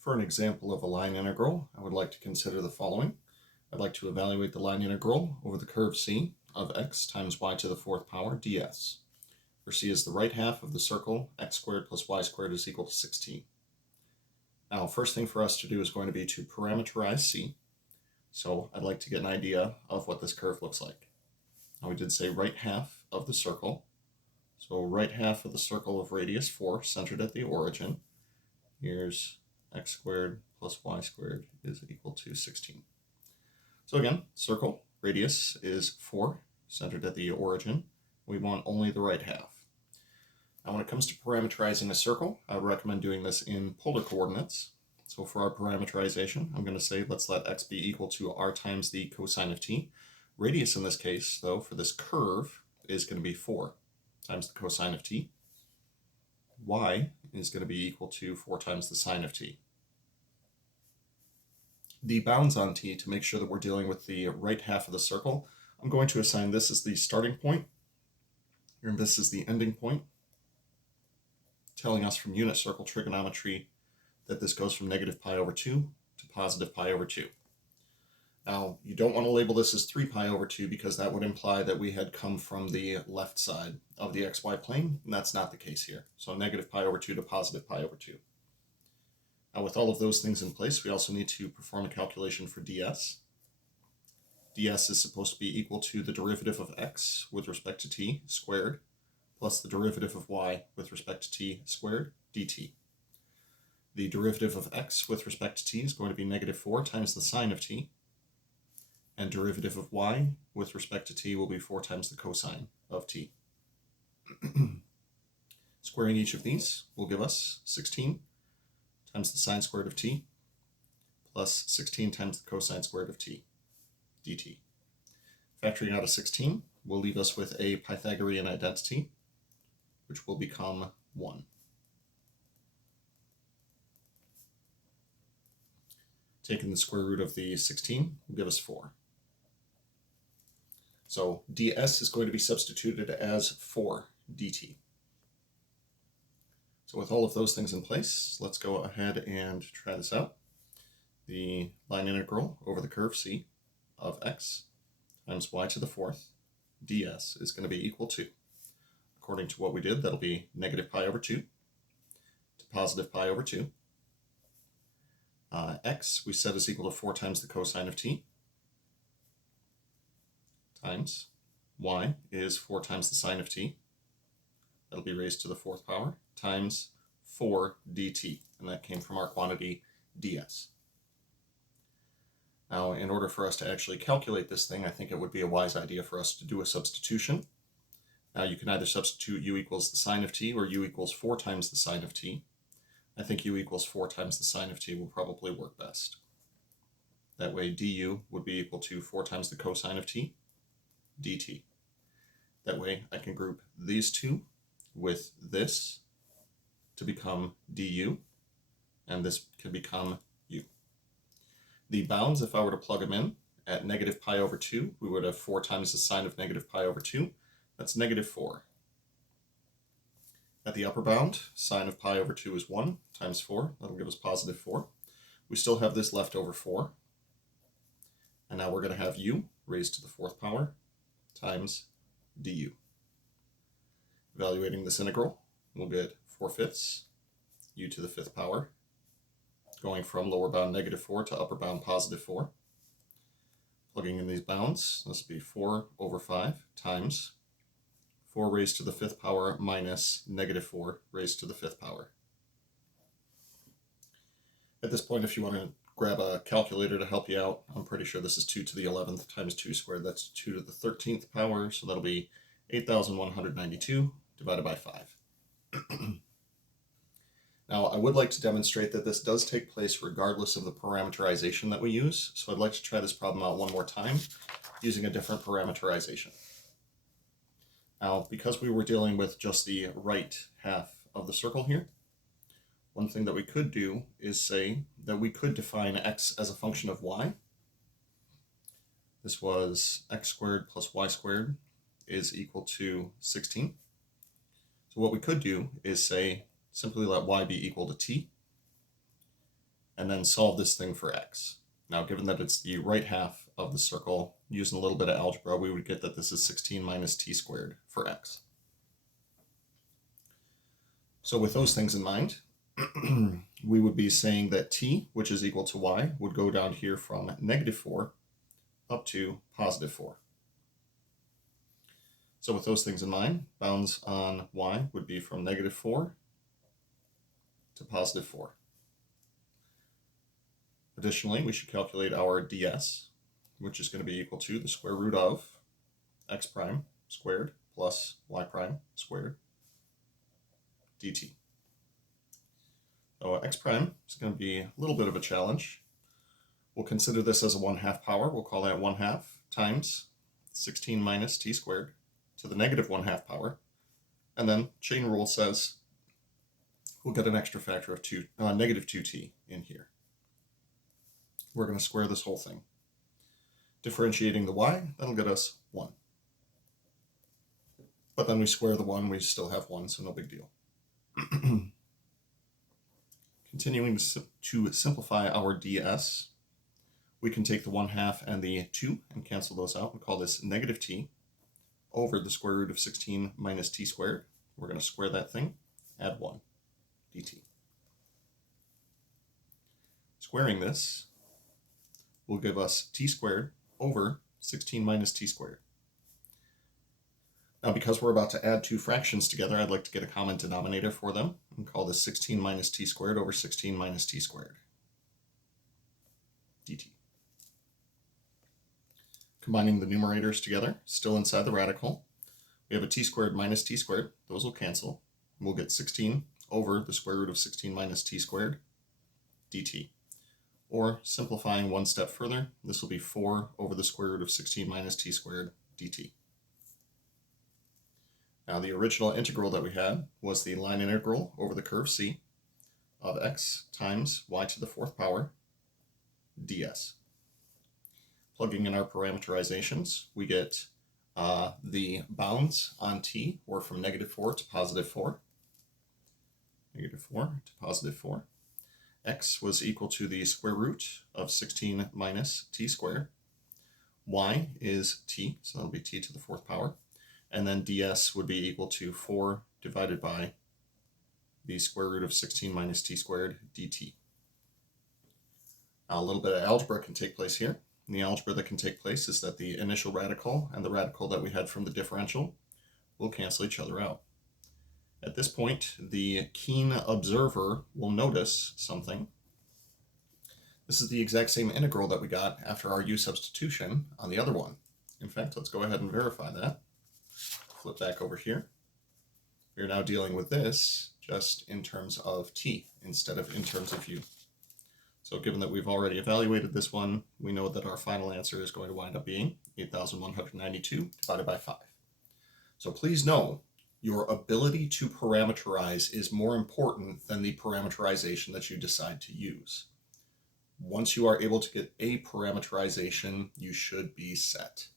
For an example of a line integral, I would like to consider the following. I'd like to evaluate the line integral over the curve C of x times y to the fourth power ds, where C is the right half of the circle x squared plus y squared is equal to 16. Now, first thing for us to do is going to be to parameterize C. So I'd like to get an idea of what this curve looks like. Now we did say right half of the circle. So right half of the circle of radius 4 centered at the origin. Here's x squared plus y squared is equal to 16. So again, circle, radius is 4, centered at the origin. We want only the right half. Now when it comes to parameterizing a circle, I would recommend doing this in polar coordinates. So for our parameterization, I'm going to say let's let x be equal to r times the cosine of t. Radius in this case, though, for this curve is going to be 4 times the cosine of t. Y is going to be equal to 4 times the sine of t. The bounds on t, to make sure that we're dealing with the right half of the circle, I'm going to assign this as the starting point, and this is the ending point, telling us from unit circle trigonometry that this goes from negative pi over 2 to positive pi over 2. Now, you don't want to label this as 3 pi over 2 because that would imply that we had come from the left side of the xy plane, and that's not the case here. So negative pi over 2 to positive pi over 2. Now, with all of those things in place, we also need to perform a calculation for ds. ds is supposed to be equal to the derivative of x with respect to t squared plus the derivative of y with respect to t squared dt. The derivative of x with respect to t is going to be negative 4 times the sine of t, and derivative of y with respect to t will be 4 times the cosine of t. Squaring each of these will give us 16 times the sine squared of t plus 16 times the cosine squared of t dt. Factoring out a 16 will leave us with a Pythagorean identity, which will become 1. Taking the square root of the 16 will give us 4. So ds is going to be substituted as 4 dt. So with all of those things in place, let's go ahead and try this out. The line integral over the curve C of x times y to the fourth ds is going to be equal to, according to what we did, that'll be negative pi over 2 to positive pi over 2. X we set is equal to 4 times the cosine of t, times y is 4 times the sine of t, that'll be raised to the fourth power, times 4 dt, and that came from our quantity ds. Now, in order for us to actually calculate this thing, I think it would be a wise idea for us to do a substitution. Now, you can either substitute u equals the sine of t or u equals 4 times the sine of t. I think u equals 4 times the sine of t will probably work best. That way, du would be equal to 4 times the cosine of t dt. That way, I can group these two with this to become du, and this can become u. The bounds, if I were to plug them in, at negative pi over 2, we would have 4 times the sine of negative pi over 2. That's negative 4. At the upper bound, sine of pi over 2 is 1 times 4. That'll give us positive 4. We still have this left over 4. And now we're going to have u raised to the fourth power times du. Evaluating this integral, we'll get 4/5 u to the fifth power, going from lower bound negative 4 to upper bound positive 4. Plugging in these bounds, this will be 4 over 5 times 4 raised to the fifth power minus negative 4 raised to the fifth power. At this point, if you want to grab a calculator to help you out, I'm pretty sure this is 2 to the 11th times 2 squared. That's 2 to the 13th power, so that'll be 8,192 divided by 5. Now, I would like to demonstrate that this does take place regardless of the parameterization that we use, so I'd like to try this problem out one more time using a different parameterization. Now, because we were dealing with just the right half of the circle here, one thing that we could do is say that we could define x as a function of y. This was x squared plus y squared is equal to 16. So what we could do is say simply let y be equal to t, and then solve this thing for x. Now, given that it's the right half of the circle, using a little bit of algebra, we would get that this is 16 minus t squared for x. So with those things in mind, we would be saying that t, which is equal to y, would go down here from -4 up to +4. So with those things in mind, bounds on y would be from -4 to +4. Additionally, we should calculate our ds, which is going to be equal to the square root of x prime squared plus y prime squared dt. So x prime is going to be a little bit of a challenge. We'll consider this as a 1/2 power. We'll call that 1/2 times 16 minus t squared to the -1/2 power. And then chain rule says we'll get an extra factor of -2t in here. We're going to square this whole thing. Differentiating the y, that'll get us 1. But then we square the 1, we still have 1, so no big deal. Continuing to simplify our ds, we can take the 1/2 and the 2 and cancel those out and call this -t over the square root of 16 minus t squared. We're going to square that thing, add 1 dt. Squaring this will give us t squared over 16 minus t squared. Now, because we're about to add two fractions together, I'd like to get a common denominator for them and call this 16 minus t squared over 16 minus t squared dt. Combining the numerators together, still inside the radical, we have a t squared minus t squared. Those will cancel. We'll get 16 over the square root of 16 minus t squared dt. Or, simplifying one step further, this will be 4 over the square root of 16 minus t squared dt. Now, the original integral that we had was the line integral over the curve C of x times y to the 4th power ds. Plugging in our parameterizations, we get the bounds on t were from -4 to +4. -4 to +4. X was equal to the square root of 16 minus t squared. Y is t, so that'll be t to the 4th power. And then ds would be equal to 4 divided by the square root of 16 minus t squared dt. Now, a little bit of algebra can take place here. And the algebra that can take place is that the initial radical and the radical that we had from the differential will cancel each other out. At this point, the keen observer will notice something. This is the exact same integral that we got after our u substitution on the other one. In fact, let's go ahead and verify that. Flip back over here. We're now dealing with this just in terms of t instead of in terms of u. So given that we've already evaluated this one, we know that our final answer is going to wind up being 8,192 divided by 5. So please know, your ability to parameterize is more important than the parameterization that you decide to use. Once you are able to get a parameterization, you should be set.